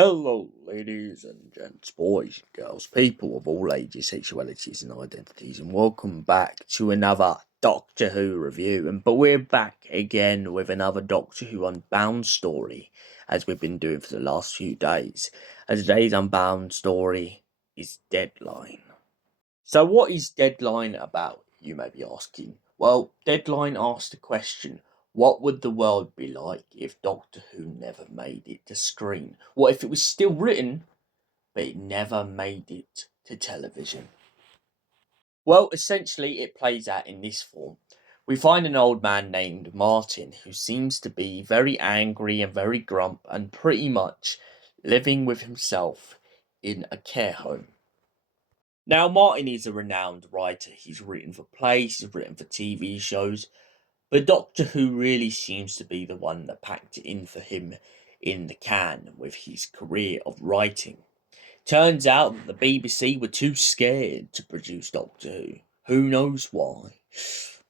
Hello, ladies and gents, boys and girls, people of all ages, sexualities, and identities, and welcome back to another Doctor Who review. But we're back again with another Doctor Who Unbound story, as we've been doing for the last few days. And today's Unbound story is Deadline. So, what is Deadline about, you may be asking? Well, Deadline asked the question, what would the world be like if Doctor Who never made it to screen? What if it was still written, but it never made it to television? Well, essentially, it plays out in this form. We find an old man named Martin who seems to be very angry and very grump and pretty much living with himself in a care home. Now, Martin is a renowned writer. He's written for plays, he's written for TV shows, but Doctor Who really seems to be the one that packed it in for him in the can with his career of writing. Turns out that the BBC were too scared to produce Doctor Who. Who knows why?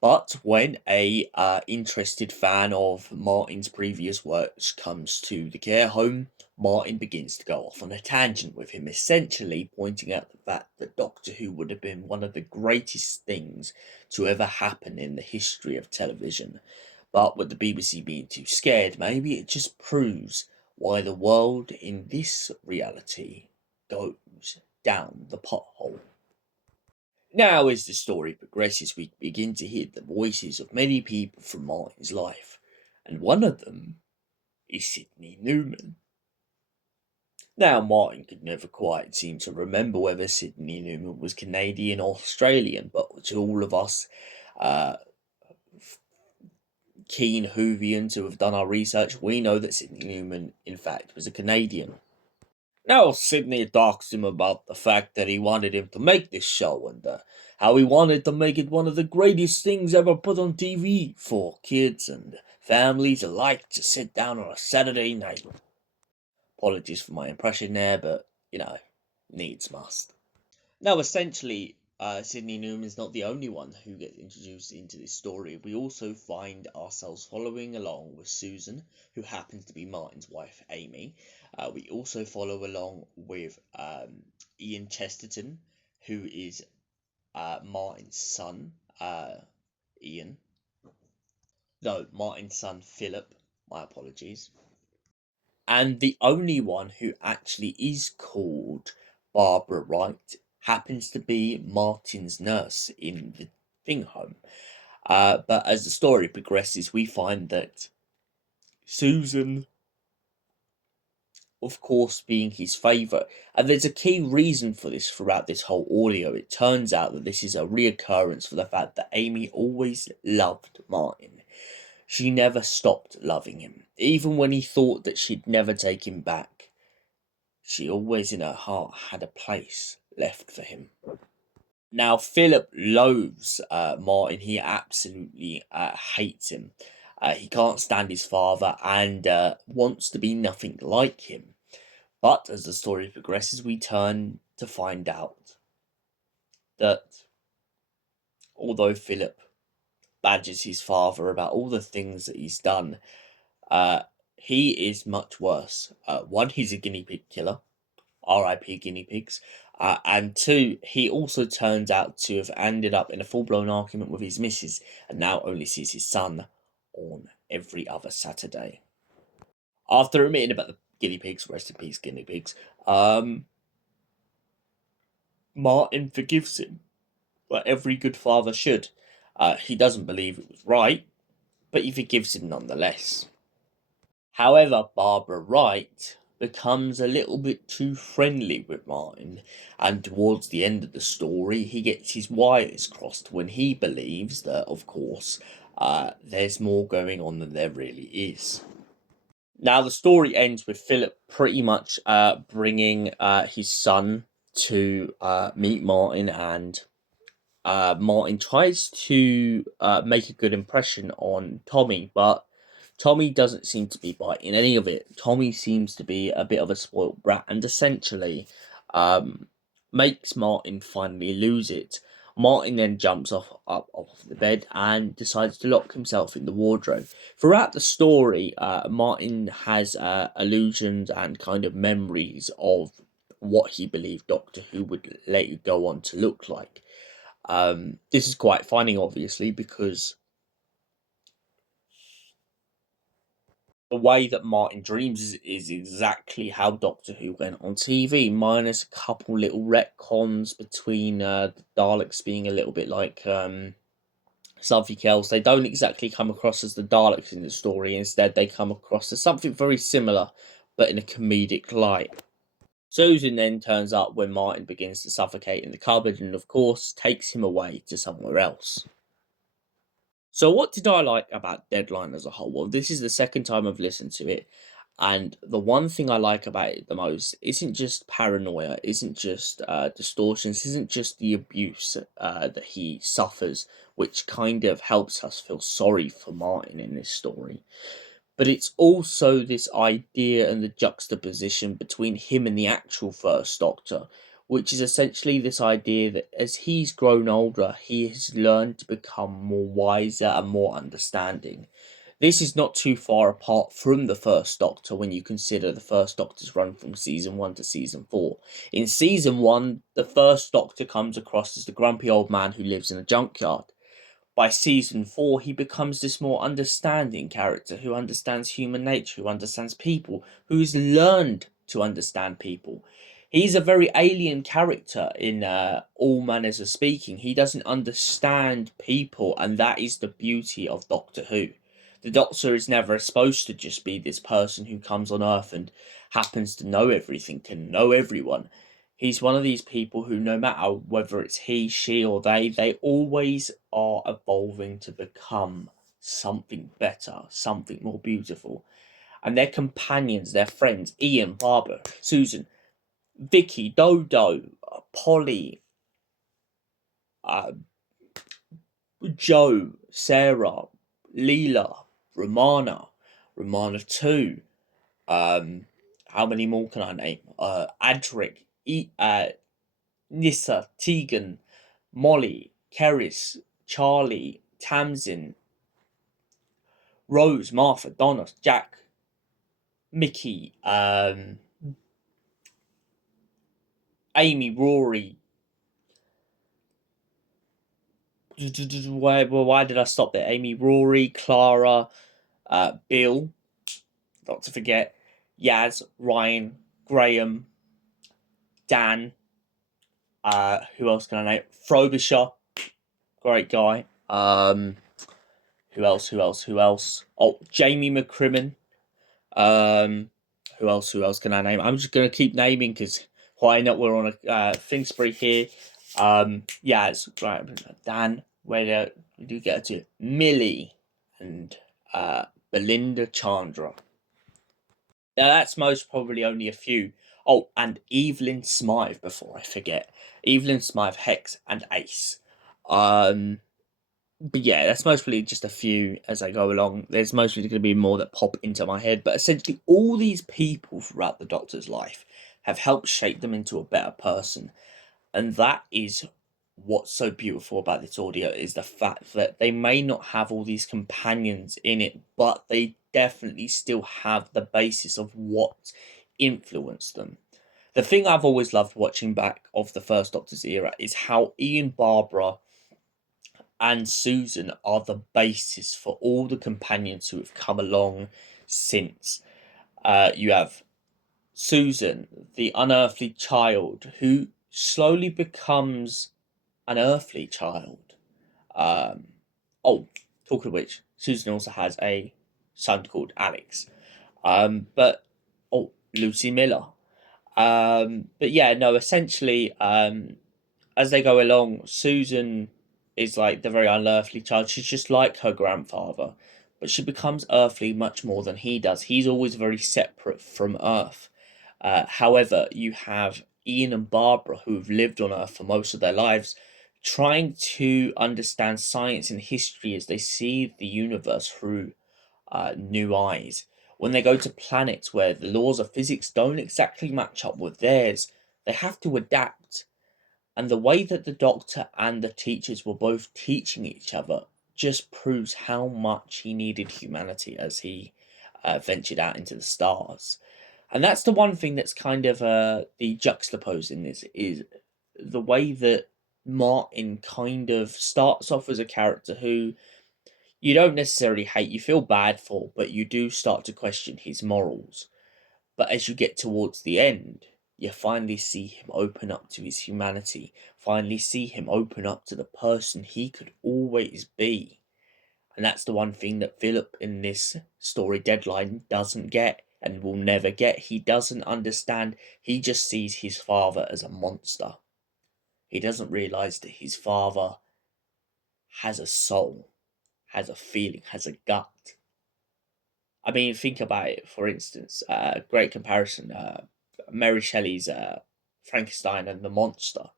But when a interested fan of Martin's previous works comes to the care home, Martin begins to go off on a tangent with him, essentially pointing out the fact that Doctor Who would have been one of the greatest things to ever happen in the history of television. But with the BBC being too scared, maybe it just proves why the world in this reality goes down the pothole. Now, as the story progresses, we begin to hear the voices of many people from Martin's life, and one of them is Sidney Newman. Now, Martin could never quite seem to remember whether Sidney Newman was Canadian or Australian, but to all of us keen Whovians who have done our research, we know that Sidney Newman, in fact, was a Canadian. Now, Sidney talks to him about the fact that he wanted him to make this show and how he wanted to make it one of the greatest things ever put on TV for kids and families alike to sit down on a Saturday night. Apologies for my impression there, but, needs must. Now, essentially, Sidney Newman's not the only one who gets introduced into this story. We also find ourselves following along with Susan, who happens to be Martin's wife, Amy. We also follow along with Ian Chesterton, who is Martin's son, Ian. No, Martin's son, Philip. My apologies. And the only one who actually is called Baber Wright happens to be Martin's nurse in the thing home. But as the story progresses, we find that Susan, of course, being his favourite, and there's a key reason for this throughout this whole audio. It turns out that this is a reoccurrence for the fact that Amy always loved Martin. She never stopped loving him, even when he thought that she'd never take him back. She always in her heart had a place left for him. Now, Philip loathes Martin. He absolutely hates him. He can't stand his father and wants to be nothing like him. But as the story progresses, we turn to find out that although Philip badgers his father about all the things that he's done, he is much worse. One, he's a guinea pig killer. R.I.P. guinea pigs. And two, he also turns out to have ended up in a full-blown argument with his missus and now only sees his son on every other Saturday. After admitting about the guinea pigs, rest in peace guinea pigs, Martin forgives him, like every good father should. He doesn't believe it was right, but he forgives him nonetheless. However, Baber Wright becomes a little bit too friendly with Martin, and towards the end of the story, he gets his wires crossed when he believes that, of course, there's more going on than there really is. Now, the story ends with Philip pretty much bringing his son to meet Martin, and Martin tries to make a good impression on Tommy, but Tommy doesn't seem to be biting any of it. Tommy seems to be a bit of a spoilt brat and essentially makes Martin finally lose it. Martin then jumps up off the bed and decides to lock himself in the wardrobe. Throughout the story, Martin has illusions and kind of memories of what he believed Doctor Who would later go on to look like. This is quite funny, obviously, because the way that Martin dreams is exactly how Doctor Who went on TV, minus a couple little retcons between the Daleks being a little bit like something else. They don't exactly come across as the Daleks in the story. Instead, they come across as something very similar, but in a comedic light. Susan then turns up when Martin begins to suffocate in the cupboard and, of course, takes him away to somewhere else. So, what did I like about Deadline as a whole? Well, this is the second time I've listened to it, and the one thing I like about it the most isn't just paranoia, isn't just distortions, isn't just the abuse that he suffers, which kind of helps us feel sorry for Martin in this story. But it's also this idea and the juxtaposition between him and the actual First Doctor, which is essentially this idea that as he's grown older, he has learned to become more wiser and more understanding. This is not too far apart from the First Doctor when you consider the First Doctor's run from season 1 to season 4. In season 1, the First Doctor comes across as the grumpy old man who lives in a junkyard. By season 4, he becomes this more understanding character who understands human nature, who understands people, who's learned to understand people. He's a very alien character in all manners of speaking. He doesn't understand people, and that is the beauty of Doctor Who. The Doctor is never supposed to just be this person who comes on Earth and happens to know everything, can know everyone. He's one of these people who, no matter whether it's he, she, or they always are evolving to become something better, something more beautiful. And their companions, their friends, Ian, Barbara, Susan, Vicky, Dodo, Polly, uh, Joe, Sarah, Leela, Romana, Romana 2. How many more can I name? Adric, Nissa, Tegan, Molly, Keris, Charlie, Tamsin, Rose, Martha, Donna, Jack, Mickey, Amy, Rory. Why did I stop there? Amy, Rory, Clara, Bill, not to forget, Yaz, Ryan, Graham, Dan. Who else can I name? Frobisher, great guy. Who else? Oh, Jamie McCrimmon. Who else can I name? I'm just gonna keep naming because why not? We're on a thing spree here. Yeah, it's right. Dan, where do you get to? Millie and Belinda Chandra. Now that's most probably only a few. Oh, and Evelyn Smythe. Before I forget, Evelyn Smythe, Hex, and Ace. But yeah, that's mostly just a few as I go along. There's mostly going to be more that pop into my head, but essentially all these people throughout the Doctor's life have helped shape them into a better person. And that is what's so beautiful about this audio, is the fact that they may not have all these companions in it, but they definitely still have the basis of what influenced them. The thing I've always loved watching back of the first Doctor's era is how Ian, Barbara, and Susan are the basis for all the companions who have come along since. You have Susan, the unearthly child, who slowly becomes an earthly child. Oh, talking of which, Susan also has a son called Alex. But oh, Lucy Miller. But yeah, no, essentially, as they go along, Susan is like the very unearthly child. She's just like her grandfather, but she becomes earthly much more than he does. He's always very separate from Earth. However, you have Ian and Barbara, who have lived on Earth for most of their lives, trying to understand science and history as they see the universe through new eyes. When they go to planets where the laws of physics don't exactly match up with theirs, they have to adapt. And the way that the Doctor and the teachers were both teaching each other just proves how much he needed humanity as he ventured out into the stars. And that's the one thing that's kind of the juxtapose in this, is the way that Martin kind of starts off as a character who you don't necessarily hate, you feel bad for, but you do start to question his morals. But as you get towards the end, you finally see him open up to his humanity, finally see him open up to the person he could always be. And that's the one thing that Philip in this story Deadline doesn't get and will never get. He doesn't understand. He just sees his father as a monster. He doesn't realise that his father has a soul, has a feeling, has a gut. I mean, think about it, for instance, great comparison, Mary Shelley's Frankenstein and the monster.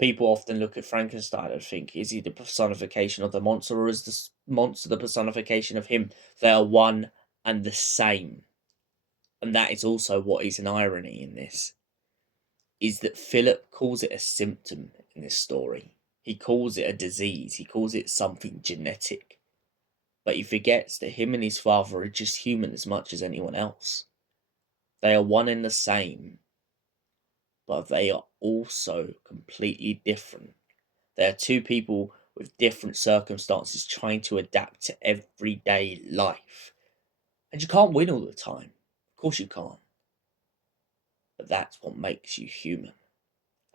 People often look at Frankenstein and think, is he the personification of the monster, or is the monster the personification of him? They are one and the same. And that is also what is an irony in this, is that Philip calls it a symptom in this story. He calls it a disease. He calls it something genetic. But he forgets that him and his father are just human as much as anyone else. They are one and the same, but they are also completely different. They are two people with different circumstances trying to adapt to everyday life. And you can't win all the time. Of course you can't. But that's what makes you human.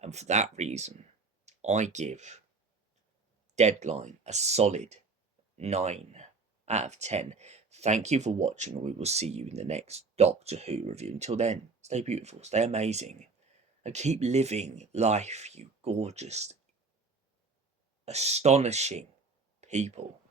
And for that reason, I give Deadline a solid 9 out of 10. Thank you for watching, and we will see you in the next Doctor Who review. Until then, stay beautiful, stay amazing, and keep living life, you gorgeous, astonishing people.